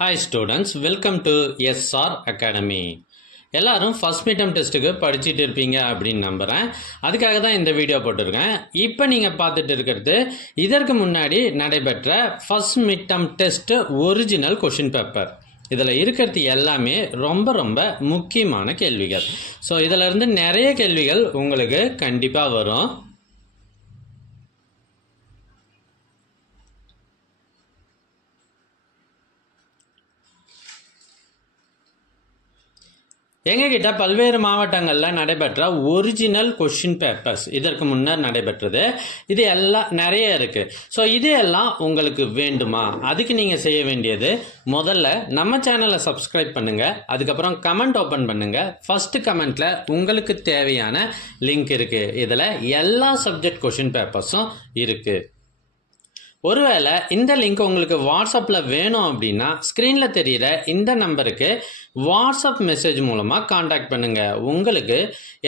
Hi students, welcome to SR academy. எல்லாரும் first midterm டெஸ்ட்டுக்கு படிச்சுட்டு இருப்பீங்க அப்படின்னு நம்புகிறேன். அதுக்காக தான் இந்த வீடியோ போட்டிருக்கேன். இப்போ நீங்கள் பார்த்துட்டு இருக்கிறது இதற்கு முன்னாடி நடைபெற்ற first midterm test original question paper. இதில் இருக்கிறது எல்லாமே ரொம்ப ரொம்ப முக்கியமான கேள்விகள். ஸோ இதிலேருந்து நிறைய கேள்விகள் உங்களுக்கு கண்டிப்பாக வரும். எங்ககிட்ட பல்வேறு மாவட்டங்களில் நடைபெற்ற ஒரிஜினல் கொஷின் பேப்பர்ஸ் இதற்கு முன்னர் நடைபெற்றது. இது எல்லாம் நிறைய இருக்குது. ஸோ இது எல்லாம் உங்களுக்கு வேண்டுமா? அதுக்கு நீங்கள் செய்ய வேண்டியது, முதல்ல நம்ம சேனலை சப்ஸ்கிரைப் பண்ணுங்கள். அதுக்கப்புறம் கமெண்ட் ஓப்பன் பண்ணுங்கள். ஃபஸ்ட்டு கமெண்ட்டில் உங்களுக்கு தேவையான லிங்க் இருக்குது. இதில் எல்லா சப்ஜெக்ட் கொஷின் பேப்பர்ஸும் இருக்குது. ஒருவேளை இந்த லிங்க் உங்களுக்கு வாட்ஸ்அப்பில் வேணும் அப்படின்னா ஸ்க்ரீனில் தெரிகிற இந்த நம்பருக்கு வாட்ஸ்அப் மெசேஜ் மூலமாக காண்டாக்ட் பண்ணுங்கள். உங்களுக்கு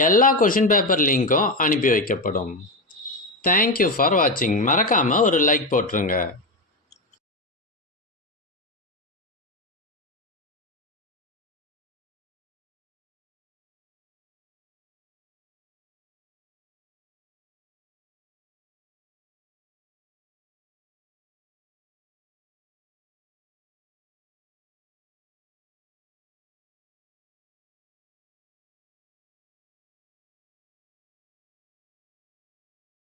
எல்லா கொஷின் பேப்பர் லிங்க்கும் அனுப்பி வைக்கப்படும். தேங்க்யூ ஃபார் வாட்சிங். மறக்காமல் ஒரு லைக் போட்டுருங்க.